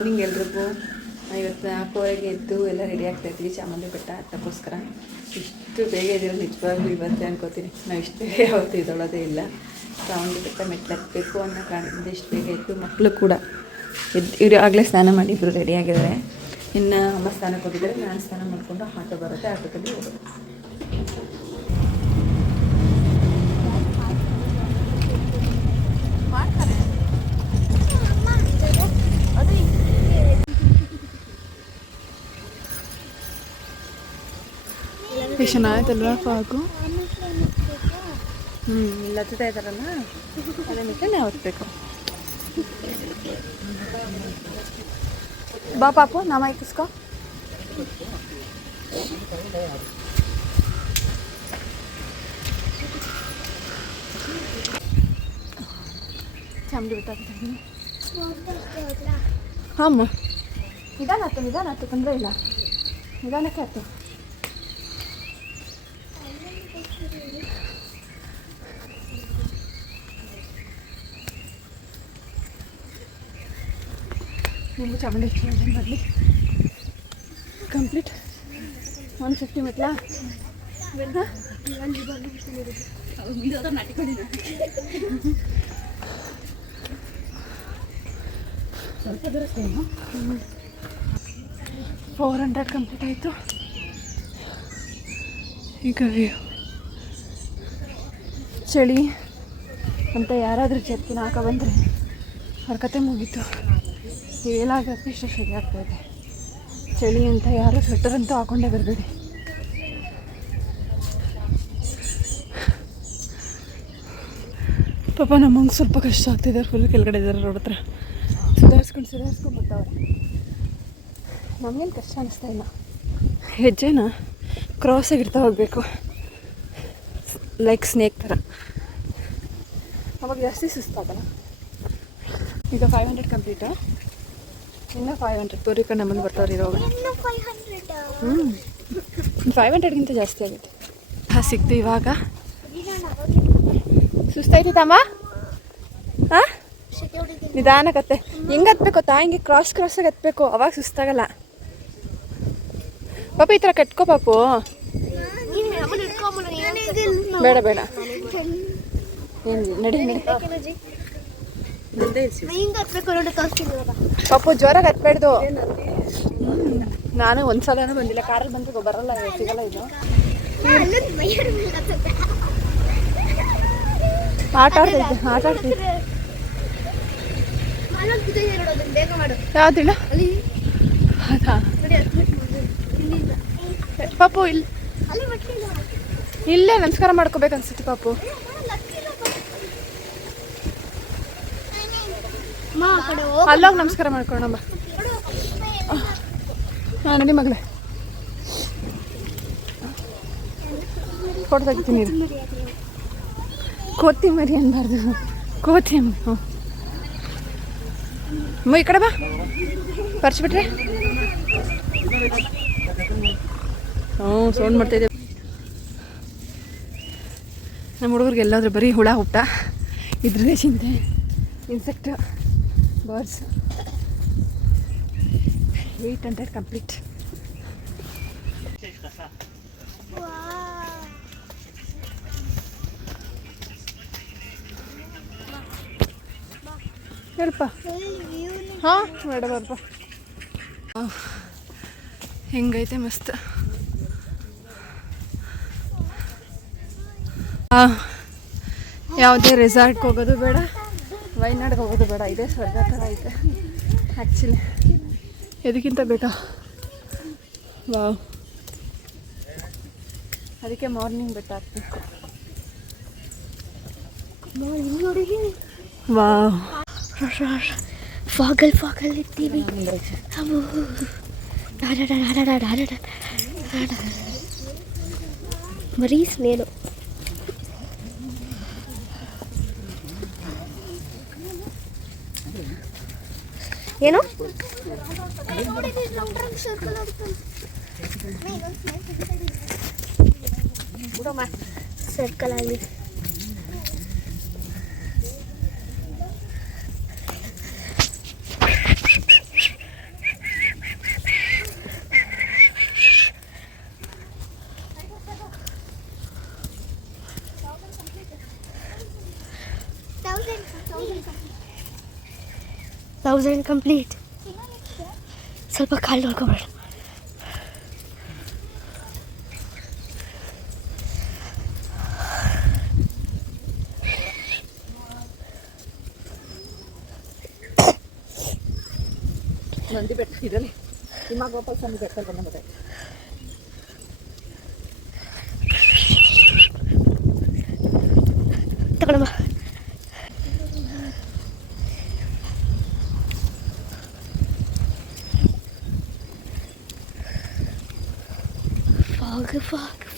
Morning ಎಲ್ರಿಗೂ ಇವತ್ತು 4:30ಗೆ ಎದ್ದು ಎಲ್ಲ ರೆಡಿ ಆಗ್ತಾಯಿದ್ವಿ ಚಾಮುಂಡಿ ಬೆಟ್ಟ ಹತ್ತಕ್ಕೋಸ್ಕರ. ಇಷ್ಟು ಬೇಗ ಇದ್ದೀವಿ ನಿಜವಾಗ್ಲೂ ಇವತ್ತೇ ಅನ್ಕೋತೀನಿ. ನಾವು ಇಷ್ಟು ಬೇಗ ಯಾವತ್ತೂ ಇದೊಳೋದೇ ಇಲ್ಲ. ಚಾಮುಂಡಿ ಬೆಟ್ಟ ಮೆಟ್ಲು ಹತ್ತಬೇಕು ಅನ್ನೋ ಕಾರಣದಿಂದ ಇಷ್ಟು ಬೇಗ ಇದ್ದು ಮಕ್ಕಳು ಕೂಡ ಇವರು ಆಗಲೇ ಸ್ನಾನ ಮಾಡಿ ಇಬ್ಬರು ರೆಡಿಯಾಗಿದ್ದಾರೆ. ಇನ್ನು ಅಮ್ಮ ಸ್ನಾನಕ್ಕೆ ಹೋಗಿದ್ದಾರೆ, ನಾನು ಸ್ನಾನ ಮಾಡಿಕೊಂಡು ಆಟೋ ಬರುತ್ತೆ, ಆಟೋದಲ್ಲಿ ಹೋಗೋದು. ಚೆನ್ನಾಯ್ತಲ್ವಾ ಪಾಕು? ಇಲ್ಲ ಹತ್ತುತ್ತಾ ಇದ್ದಾರಲ್ಲ ಅದೇ ಮಿಕ್ಕ ನಾವು ಹತ್ತಬೇಕು. ಬಾ ಪಾಪು, ನಾಮ ಇಟ್ಟಿಸ್ಕೊ. ಚಾಮುಂಡಿ ಬೆಟ್ಟ ಹತ್ತಿದ್ದೀನಿ. ಹಾಂ ನಿಧಾನ ಹತ್ತು ತೊಂದರೆ ಇಲ್ಲ, ನಿಧಾನಕ್ಕೆ ಹತ್ತು. ನಿಮಗೂ ಚಾಮುಂಡಿ ಬರಲಿ. ಕಂಪ್ಲೀಟ್ 150 ಮೆಟ್ಲ. ಸ್ವಲ್ಪ ದೂರ ಸೇನು 400 ಕಂಪ್ಲೀಟ್ ಆಯಿತು. ಈಗ ಚಳಿ ಅಂತ ಯಾರಾದರೂ ಜರ್ಕಿನ ಹಾಕ ಬಂದರೆ ಅವ್ರ ಕತೆ ಮುಗೀತು. ಏಲಾಗಕ್ಕೆ ಇಷ್ಟ ಶುರು ಆಗ್ತಾಯಿದೆ. ಚಳಿ ಅಂತ ಯಾರು ಸ್ವೆಟರ್ ಅಂತೂ ಹಾಕೊಂಡೇ ಬರಬೇಡಿ. ಪಾಪ ನಮಗೆ ಸ್ವಲ್ಪ ಕಷ್ಟ ಆಗ್ತಿದ್ದಾರೆ. ಫುಲ್ ಕೆಳಗಡೆ ಇದ್ದಾರೆ, ರೋಡ್ ಹತ್ರ ಸುಧಾರಿಸ್ಕೊಂಡು ಬರ್ತಾವ್ರೆ. ನಮಗೇನು ಕಷ್ಟ ಅನ್ನಿಸ್ತಾ ಇಲ್ಲ. ಹೆಜ್ಜೆನ ಕ್ರಾಸಾಗಿರ್ತಾ ಹೋಗಬೇಕು, ಲೈಕ್ ಸ್ನೇಕ್ ಥರ. ಅವಾಗ ಜಾಸ್ತಿ ಸುಸ್ತಾಗಲ್ಲ. ಈಗ 500 ಕಂಪ್ಲೀಟು, ಇನ್ನೂ 500 ತೋರಿಕೊಂಡು ನಮ್ಮನ್ನು ಬರ್ತಾವ್ರಿ ಇರೋವಾಗ. 500ಗಿಂತ ಜಾಸ್ತಿ ಆಗುತ್ತೆ. ಸಿಕ್ತು ಇವಾಗ. ಸುಸ್ತಾಯ್ತಮ್ಮ? ಹಾಂ, ನಿಧಾನಕ್ಕತ್ತೆ. ಹೆಂಗೆ ಹತ್ಬೇಕು ಗೊತ್ತಾ? ಹಿಂಗೆ ಕ್ರಾಸಾಗಿ ಹತ್ಬೇಕು, ಅವಾಗ ಸುಸ್ತಾಗಲ್ಲ. ಪಾಪ ಈ ಥರ ಕಟ್ಕೋ ಪಾಪು. ಬೇಡ ಏನು ನಡಿ. ಪಾಪು ಜೋರಾಗಿ ಹತ್ಬೇಡ್ದು. ನಾನು ಒಂದ್ಸಲನೂ ಬಂದಿಲ್ಲ, ಕಾರಲ್ಲಿ ಬಂದ್ರೆ ಬರಲ್ಲ, ಸಿಗಲ್ಲ ಇದು. ಆಟ ಆಡ್ತೈತೆ. ಯಾವ್ದಿಲ್ಲ ಅದಾ ಪಾಪು? ಇಲ್ಲೇ ನಮಸ್ಕಾರ ಮಾಡ್ಕೋಬೇಕು ಅನ್ಸುತ್ತೆ ಪಾಪು. ಅಲ್ಲೋಗಿ ನಮಸ್ಕಾರ ಮಾಡ್ಕೊಳ್ಳೋಣ. ಹಾಂ ನಡಿ ಮಗಳೇ, ಫೋಟೋ ತೆಗಿತೀನಿ. ಕೋತಿ ಮರಿ ಅನ್ಬಾರ್ದು, ಕೋತಿ ಅಮ್ಮ. ಈ ಕಡೆ ಬಾ, ಪರ್ಚ್ಬಿಟ್ರೆ. ಸೌಂಡ್ ಮಾಡ್ತಾಯಿದ್ದೆ. ನಮ್ಮ ಹುಡುಗರಿಗೆ ಎಲ್ಲಾದರೂ ಬರೀ ಹುಳ ಹುಟ್ಟ ಇದ್ರದೇ ಚಿಂತೆ. Insect, birds. 800 ಕಂಪ್ಲೀಟ್. ಹೇಳಪ್ಪ. ಹಾಂ ಬೇಡ ಬರಪ್ಪ. ಹೆಂಗೈತೆ ಮಸ್ತ್. ಯಾವುದೇ ರೆಸಾರ್ಟ್ಗೆ ಹೋಗೋದು ಬೇಡ, ವೈನಾಡ್ಗೆ ಹೋಗೋದು ಬೇಡ. ಇದೇ ಸ್ವರ್ಗ ಥರ ಐತೆ ಆ್ಯಕ್ಚುಲಿ. ಎದಕ್ಕಿಂತ ಬೇಕಾ? ವಾವ್, ಅದಕ್ಕೆ ಮಾರ್ನಿಂಗ್ ಬೆಟ್ಟ ಹಾಕ್ಬೇಕು. ವಾವ್, ಫಾಗಲ್ ಇರ್ತೀವಿ. ಬರೀ ಸ್ನೇಲು. ಏನು ಸರ್ಕಲ್ ಆಗಿ 1000 ಕಂಪ್ಲೀಟ್. ಸ್ವಲ್ಪ ಕಾಲು ನೋಡ್ಕೊಬೇಡ. ನಂದಿ ಬೆಟ್ಟ ಇದರಲ್ಲಿ ನಿಮ್ಮ ಗೋಪಾಲ ಸ್ವಾಮಿ ಬೆಟ್ಟ ಬಂದ ತಗೊಳಮ್ಮ.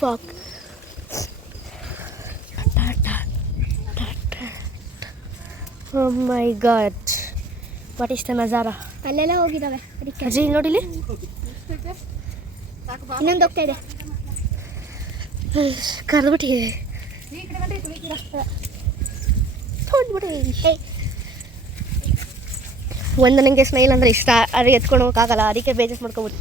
Fog. Oh my god, what is the ನಜಾರಾ. ಅಲ್ಲೆಲ್ಲ ಹೋಗಿದ್ದಾವೆ ಅಜ್ಜಿ ನೋಡಿಲಿ, ಇನ್ನೊಂದು ಹೋಗ್ತಾ ಇದೆ. ಕರೆದ್ಬಿಟ್ಟಿದೆ. ಒಂದು ನನಗೆ ಸ್ಮೈಲ್ ಅಂದರೆ ಇಷ್ಟ, ಆದರೆ ಎತ್ಕೊಂಡು ಹೋಗೋಕ್ಕಾಗಲ್ಲ, ಅದಕ್ಕೆ ಬೇಜಾರು ಮಾಡ್ಕೊಬಿಟ್ಟು.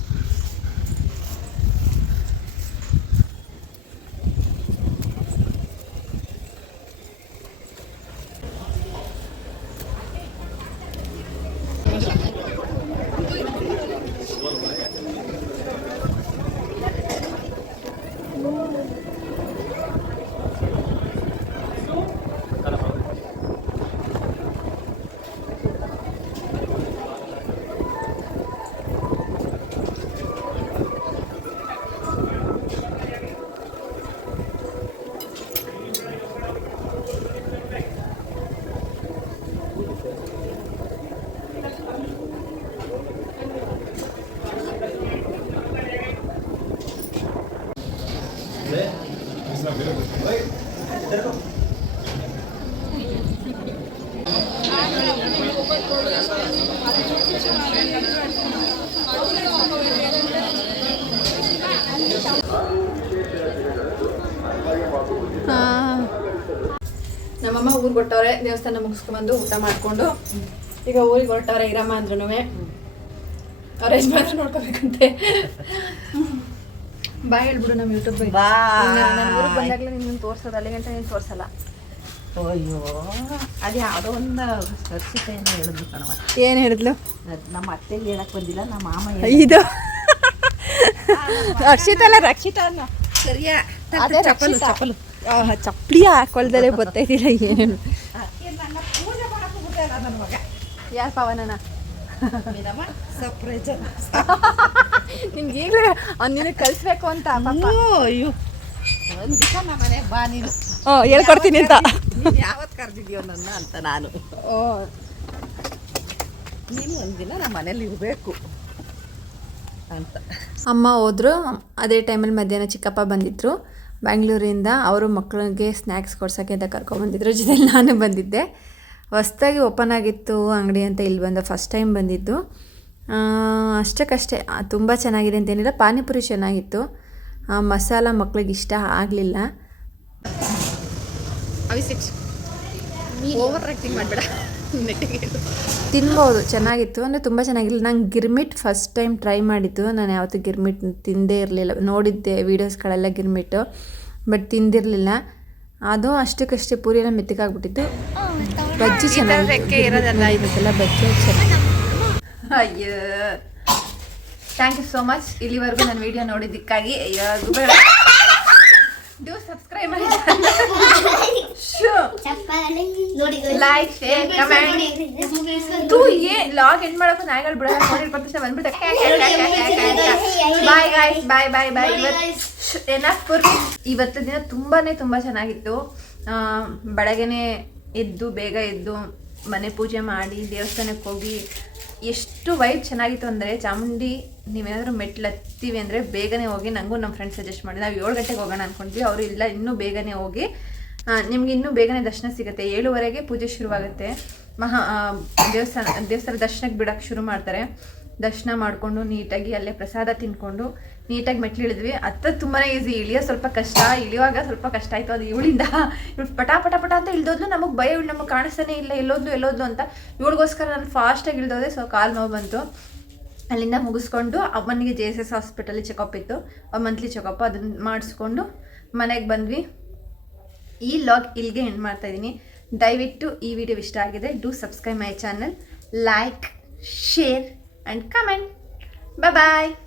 ನಮ್ಮಮ್ಮ ಊರಿಗೆ ಹೊಟ್ಟವ್ರೆ, ದೇವಸ್ಥಾನ ಮುಗಿಸ್ಕೊಂಬಂದು ಊಟ ಮಾಡಿಕೊಂಡು ಈಗ ಊರಿಗೆ ಹೊರಟವ್ರೆ. ಇರಮ್ಮ ಅಂದ್ರೂ ಅವ್ರ ಯಜಮಾನ್ರು ನೋಡ್ಕೋಬೇಕಂತೆ. ಬಾಯ್ ಹೇಳ್ಬಿಡು ನಮ್ಮ ಯೂಟ್ಯೂಬ್ ನಾನು ಊರಿಗೆ ಬಂದಾಗಲೇ ನಿನ್ನ ತೋರಿಸೋದು, ಅಲ್ಲಿಗಂಟ ನೀನು ತೋರಿಸಲ್ಲ. ಅಯ್ಯೋ, ಅದು ಯಾವುದೋ ಒಂದು ಸರ್ಸಿತೆಯನ್ನು ಹೇಳಿದ್ಲು ಕಣವ. ಏನು ಹೇಳಿದ್ಲು? ನಮ್ಮ ಅತ್ತೆಗೆ ಹೇಳಕ್ ಬಂದಿಲ್ಲ, ನಮ್ಮ ಮಾಮ ಇದು ರಕ್ಷಿತ ಅಲ್ಲ, ರಕ್ಷಿತ ಅಲ್ಲ, ಸರಿಯಾ? ಅದೇ ಚಪ್ಪಲು ಚಪ್ಪಲು ಚಪ್ಪಲಿ ಹಾಕೊಳ್ದಲೇ ಗೊತ್ತಾಯ್ತಿಲ್ಲ ಏನು. ನನ್ನ ಮಗ ಯಾರು ಪವನನ ಸರ್ಪ್ರೈಸ್ ನಿನ್ಗೆ ಈಗಲೇ ನಿನಗೆ ಕಲಿಸ್ಬೇಕು ಅಂತ. ಅಯ್ಯೋ, ಒಂದು ದಿವಸ ನಮ್ಮ ಮನೆಗೆ ಬಾ ನೀನು, ಹೇಳ್ಕೊಡ್ತೀನಿ ಅಂತ. ನೀನು ಯಾವತ್ತು ಕರೆದಿದ್ಯೋ ನನ್ನ ಅಂತ ನಾನು. ನೀನು ಒಂದಿನ ನಮ್ಮ ಮನೇಲಿ ಇರಬೇಕು ಅಂತ. ಅಮ್ಮ ಹೋದ್ರು. ಅದೇ ಟೈಮಲ್ಲಿ ಮಧ್ಯಾಹ್ನ ಚಿಕ್ಕಪ್ಪ ಬಂದಿದ್ದರು ಬ್ಯಾಂಗ್ಳೂರಿಂದ. ಅವರು ಮಕ್ಕಳಿಗೆ ಸ್ನ್ಯಾಕ್ಸ್ ಕೊಡ್ಸೋಕ್ಕೆ ಅಂತ ಕರ್ಕೊಂಬಂದಿದ್ರು. ಜೊತೆಲಿ ನಾನು ಬಂದಿದ್ದೆ. ಹೊಸ್ದಾಗಿ ಓಪನ್ ಆಗಿತ್ತು ಅಂಗಡಿ ಅಂತ ಇಲ್ಲಿ ಬಂದ ಫಸ್ಟ್ ಟೈಮ್ ಬಂದಿದ್ದು. ಅಷ್ಟಕ್ಕಷ್ಟೇ, ತುಂಬ ಚೆನ್ನಾಗಿದೆ ಅಂತೇನಿಲ್ಲ. ಪಾನಿಪುರಿ ಚೆನ್ನಾಗಿತ್ತು, ಮಸಾಲ ಮಕ್ಳಿಗೆ ಇಷ್ಟ ಆಗಲಿಲ್ಲ. ಓವರ್ ಆ್ಯಕ್ಟಿಂಗ್ ಮಾಡಬೇಡ, ತಿನ್ಬೋದು, ಚೆನ್ನಾಗಿತ್ತು ಅಂದರೆ ತುಂಬ ಚೆನ್ನಾಗಿಲ್ಲ. ನಂಗೆ ಗಿರ್ಮಿಟ್ ಫಸ್ಟ್ ಟೈಮ್ ಟ್ರೈ ಮಾಡಿದ್ದು. ನಾನು ಯಾವತ್ತೂ ಗಿರ್ಮಿಟ್ ತಿಂದೇ ಇರಲಿಲ್ಲ. ನೋಡಿದ್ದೆ ವೀಡಿಯೋಸ್ಗಳೆಲ್ಲ ಗಿರ್ಮಿಟ್ಟು, ಬಟ್ ತಿಂದಿರಲಿಲ್ಲ. ಅದು ಅಷ್ಟಕ್ಕಷ್ಟೇ ಪೂರಿ ಎಲ್ಲ ಮೆತ್ತಗಾಗ್ಬಿಟ್ಟಿತ್ತು. ಬಜ್ಜಿ ಚೆನ್ನಾಗಿತ್ತು, ಇದಕ್ಕೆಲ್ಲ ಬಜ್ಜಿ ಚೆನ್ನಾಗಿ. ಅಯ್ಯೋ, ಥ್ಯಾಂಕ್ ಯು ಸೋ ಮಚ್ ಇಲ್ಲಿವರೆಗೂ ನನ್ನ ವಿಡಿಯೋ ನೋಡಿದ್ದಕ್ಕಾಗಿ. ಡೂ ಸಬ್ಸ್ಕ್ರೈಬ್ ಮಾಡಿ, ಲೈಕ್, ಶೇರ್, ಕಮೆಂಟ್. ತೂ ಲಾಗ್ ಎಂಡ್ ಮಾಡೋಕೆ ನಾಯಿಗಳು ಬಿಡೋಣ. ನೋಡಿರ್ಬೋದು ಬಂದ್ಬಿಟ್ಟೆ. ಬಾಯ್ ಗಾಯ್ಸ್, ಬಾಯ್ ಬಾಯ್ ಬಾಯ್. ಇವತ್ತು ದಿನ ತುಂಬ ಚೆನ್ನಾಗಿತ್ತು. ಬೆಳಗ್ಗೆನೆ ಎದ್ದು ಬೇಗ ಎದ್ದು ಮನೆ ಪೂಜೆ ಮಾಡಿ ದೇವಸ್ಥಾನಕ್ಕೆ ಹೋಗಿ ಎಷ್ಟು ವೈಬ್ ಚೆನ್ನಾಗಿತ್ತು ಅಂದರೆ, ಚಾಮುಂಡಿ ನೀವೇನಾದರೂ ಮೆಟ್ಲು ಹತ್ತೀವಿ ಅಂದರೆ ಬೇಗನೆ ಹೋಗಿ. ನನಗೂ ನಮ್ಮ ಫ್ರೆಂಡ್ಸ್ ಸಜೆಸ್ಟ್ ಮಾಡಿ, ನಾವು 7 ಗಂಟೆಗೆ ಹೋಗೋಣ ಅಂದ್ಕೊಂಡ್ವಿ. ಅವರು ಇಲ್ಲ, ಇನ್ನೂ ಬೇಗನೆ ಹೋಗಿ, ನಿಮ್ಗೆ ಇನ್ನೂ ಬೇಗನೆ ದರ್ಶನ ಸಿಗುತ್ತೆ. 7:15ಗೆ ಪೂಜೆ ಶುರುವಾಗುತ್ತೆ. ದೇವಸ್ಥಾನ ದರ್ಶನಕ್ಕೆ ಬಿಡೋಕ್ಕೆ ಶುರು ಮಾಡ್ತಾರೆ. ದರ್ಶನ ಮಾಡಿಕೊಂಡು ನೀಟಾಗಿ ಅಲ್ಲೇ ಪ್ರಸಾದ ತಿನ್ಕೊಂಡು ನೀಟಾಗಿ ಮೆಟ್ಲು ಇಳಿದ್ವಿ. ಹತ್ತದು ತುಂಬಾ ಈಸಿ, ಇಳಿಯೋ ಸ್ವಲ್ಪ ಕಷ್ಟ. ಇಳಿಯುವಾಗ ಸ್ವಲ್ಪ ಕಷ್ಟ ಆಯಿತು. ಅದು ಇವಳಿಂದ ಪಟ ಅಂತ ಇಳ್ದೋದ್ಲು. ನಮಗೆ ಭಯ, ಇವಳು ನಮಗೆ ಕಾಣಿಸ್ತಾನೆ ಇಲ್ಲ, ಎಲ್ಲೋದ್ಲು ಅಂತ. ಇವಳಿಗೋಸ್ಕರ ನಾನು ಫಾಸ್ಟಾಗಿ ಇಳ್ದೋದೆ. ಸೊ ಕಾಲು ನೋವು ಬಂತು. ಅಲ್ಲಿಂದ ಮುಗಿಸ್ಕೊಂಡು ಅಮ್ಮನಿಗೆ JSS ಹಾಸ್ಪಿಟಲ್ಲಿ ಚೆಕಪ್ ಇತ್ತು, ಮಂತ್ಲಿ ಚೆಕಪ್, ಅದನ್ನು ಮಾಡಿಸ್ಕೊಂಡು ಮನೆಗೆ ಬಂದ್ವಿ. ಈ ಲಾಗ್ ಇಲ್ಲಿಗೆ ಎಂಡ್ ಮಾಡ್ತಾಯಿದ್ದೀನಿ. ದಯವಿಟ್ಟು ಈ ವಿಡಿಯೋ ಇಷ್ಟ ಆಗಿದೆ, do subscribe my channel, like, share and comment. Bye bye.